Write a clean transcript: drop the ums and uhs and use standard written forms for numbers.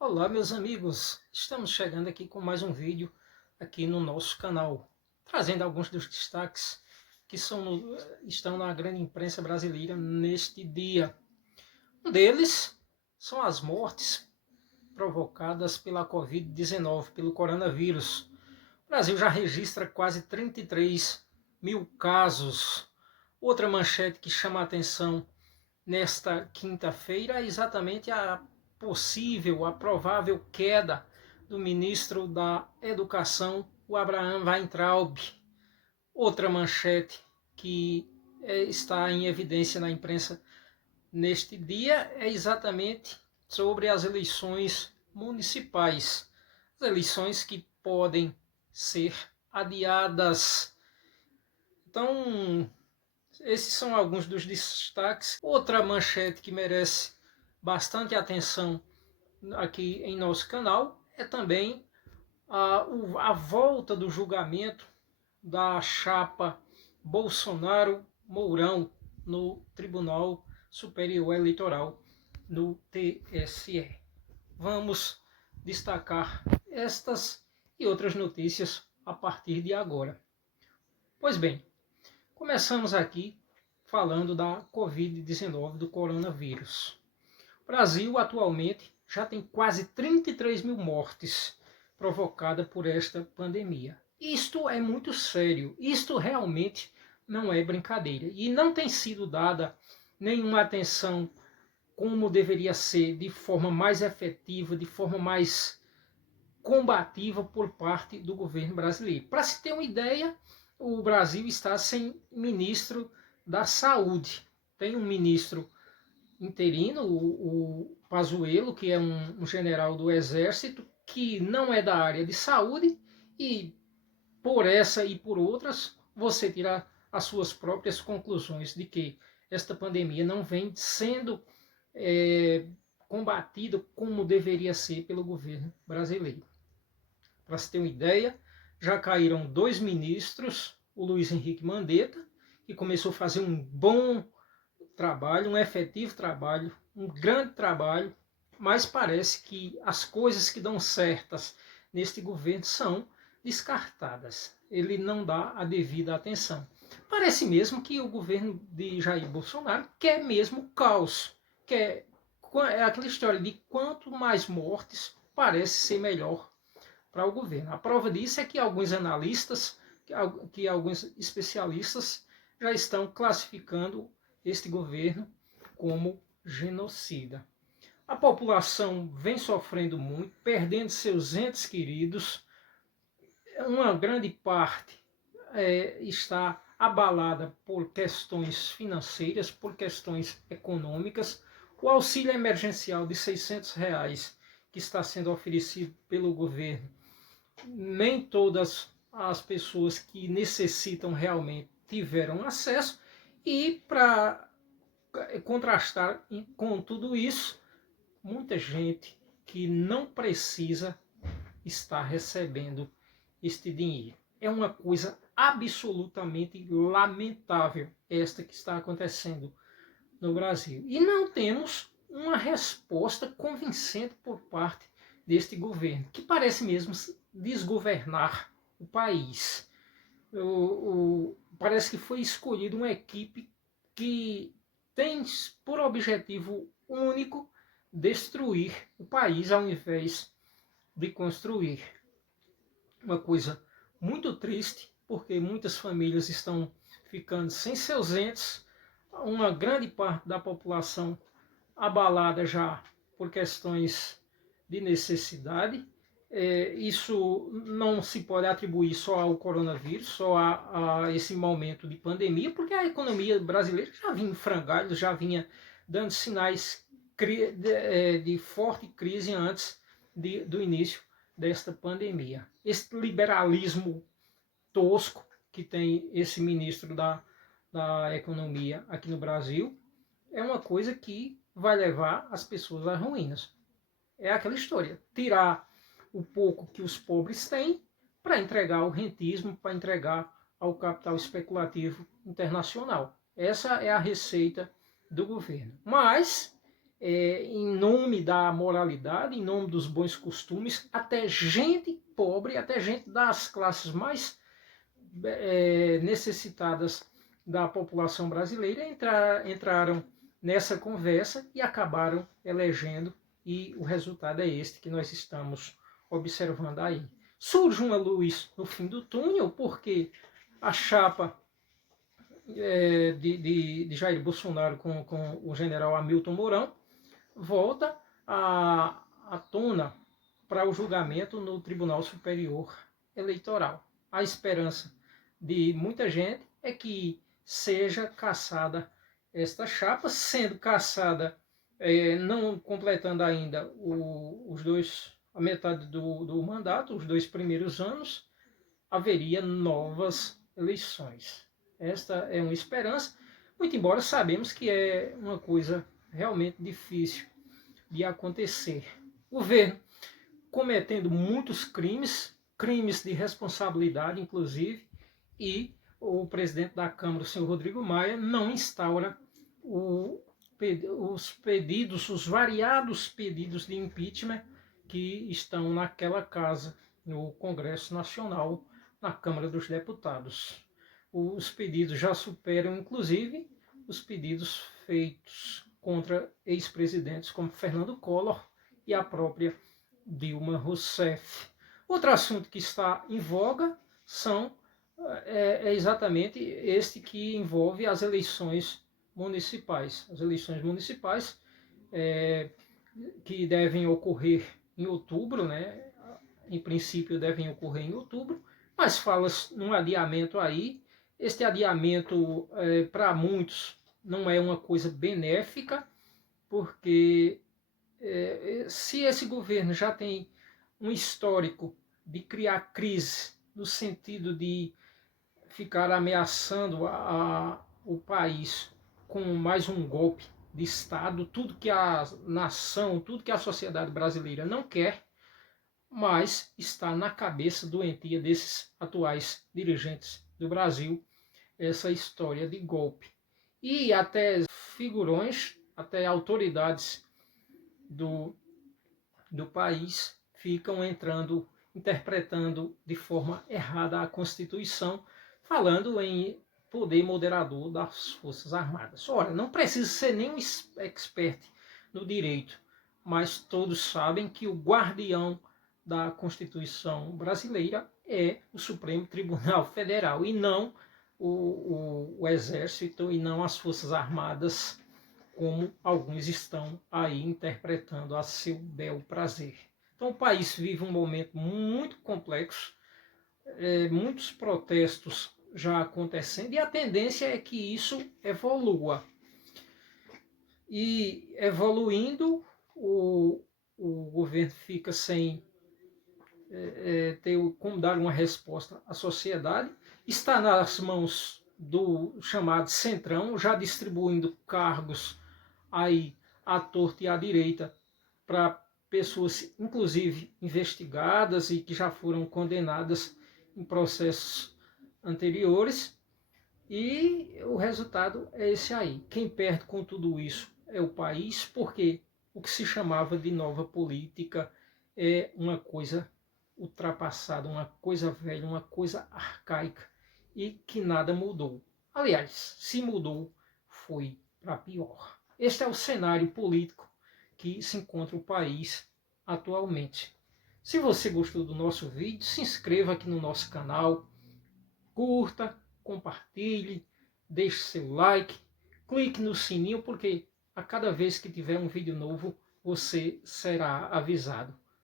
Olá, meus amigos, estamos chegando aqui com mais um vídeo aqui no nosso canal, trazendo alguns dos destaques que estão na grande imprensa brasileira neste dia. Um deles são as mortes provocadas pela Covid-19, pelo coronavírus. O Brasil já registra quase 33 mil casos. Outra manchete que chama a atenção nesta quinta-feira é exatamente a provável queda do ministro da Educação, o Abraham Weintraub. Outra manchete que está em evidência na imprensa neste dia é exatamente sobre as eleições municipais. As eleições que podem ser adiadas. Então, esses são alguns dos destaques. Outra manchete que merece bastante atenção aqui em nosso canal é também a volta do julgamento da chapa Bolsonaro-Mourão no Tribunal Superior Eleitoral, no TSE. Vamos destacar estas e outras notícias a partir de agora. Pois bem, começamos aqui falando da Covid-19, do coronavírus. O Brasil atualmente já tem quase 33 mil mortes provocadas por esta pandemia. Isto é muito sério, isto realmente não é brincadeira. E não tem sido dada nenhuma atenção como deveria ser, de forma mais efetiva, de forma mais combativa por parte do governo brasileiro. Para se ter uma ideia, o Brasil está sem ministro da Saúde. Tem um ministro interino, o Pazuello, que é um general do Exército, que não é da área de saúde, e por essa e por outras, você tirar as suas próprias conclusões de que esta pandemia não vem sendo combatida como deveria ser pelo governo brasileiro. Para se ter uma ideia, já caíram 2 ministros, o Luiz Henrique Mandetta, que começou a fazer um bom trabalho, um efetivo trabalho, um grande trabalho, mas parece que as coisas que dão certas neste governo são descartadas. Ele não dá a devida atenção. Parece mesmo que o governo de Jair Bolsonaro quer mesmo caos, quer aquela história de quanto mais mortes parece ser melhor para o governo. A prova disso é que alguns analistas, que alguns especialistas já estão classificando este governo como genocida. A população vem sofrendo muito, perdendo seus entes queridos. Uma grande parte está abalada por questões financeiras, por questões econômicas. O auxílio emergencial de R$ 600 que está sendo oferecido pelo governo, nem todas as pessoas que necessitam realmente tiveram acesso, e para contrastar com tudo isso, muita gente que não precisa está recebendo este dinheiro. É uma coisa absolutamente lamentável esta que está acontecendo no Brasil. E não temos uma resposta convincente por parte deste governo, que parece mesmo desgovernar o país. Parece que foi escolhida uma equipe que tem por objetivo único destruir o país ao invés de construir. Uma coisa muito triste, porque muitas famílias estão ficando sem seus entes, uma grande parte da população abalada já por questões de necessidade. Isso não se pode atribuir só ao coronavírus, só a esse momento de pandemia, porque a economia brasileira já vinha em frangalhos, já vinha dando sinais de forte crise antes do início desta pandemia. Esse liberalismo tosco que tem esse ministro da Economia aqui no Brasil é uma coisa que vai levar as pessoas às ruínas. É aquela história, tirar o pouco que os pobres têm para entregar ao rentismo, para entregar ao capital especulativo internacional. Essa é a receita do governo. Mas em nome da moralidade, em nome dos bons costumes, até gente pobre, até gente das classes mais necessitadas da população brasileira entraram nessa conversa e acabaram elegendo, e o resultado é este que nós estamos observando aí. Surge uma luz no fim do túnel, porque a chapa de Jair Bolsonaro com o general Hamilton Mourão volta à tona para o julgamento no Tribunal Superior Eleitoral. A esperança de muita gente é que seja cassada esta chapa, sendo cassada, não completando ainda a metade do mandato, os 2 primeiros anos, haveria novas eleições. Esta é uma esperança, muito embora sabemos que é uma coisa realmente difícil de acontecer. O governo cometendo muitos crimes de responsabilidade, inclusive, e o presidente da Câmara, o senhor Rodrigo Maia, não instaura os variados pedidos de impeachment que estão naquela casa, no Congresso Nacional, na Câmara dos Deputados. Os pedidos já superam, inclusive, os pedidos feitos contra ex-presidentes como Fernando Collor e a própria Dilma Rousseff. Outro assunto que está em voga é exatamente este que envolve as eleições municipais. As eleições municipais que devem ocorrer em outubro, né? Em princípio devem ocorrer em outubro, mas fala-se num adiamento aí. Este adiamento, para muitos, não é uma coisa benéfica, porque se esse governo já tem um histórico de criar crise, no sentido de ficar ameaçando o país com mais um golpe de Estado, tudo que a nação, tudo que a sociedade brasileira não quer, mas está na cabeça doentia desses atuais dirigentes do Brasil, essa história de golpe. E até figurões, até autoridades do país ficam interpretando de forma errada a Constituição, falando em poder moderador das Forças Armadas. Ora, não precisa ser nenhum expert no direito, mas todos sabem que o guardião da Constituição brasileira é o Supremo Tribunal Federal, e não o Exército, e não as Forças Armadas, como alguns estão aí interpretando a seu bel prazer. Então o país vive um momento muito complexo, muitos protestos já acontecendo, e a tendência é que isso evolua. E evoluindo, o governo fica sem ter como dar uma resposta à sociedade, está nas mãos do chamado Centrão, já distribuindo cargos aí à torta e à direita para pessoas, inclusive investigadas e que já foram condenadas em processos anteriores, e o resultado é esse aí. Quem perde com tudo isso é o país, porque o que se chamava de nova política é uma coisa ultrapassada, uma coisa velha, uma coisa arcaica, e que nada mudou. Aliás, se mudou, foi para pior. Este é o cenário político que se encontra o país atualmente. Se você gostou do nosso vídeo, se inscreva aqui no nosso canal, curta, compartilhe, deixe seu like, clique no sininho, porque a cada vez que tiver um vídeo novo, você será avisado.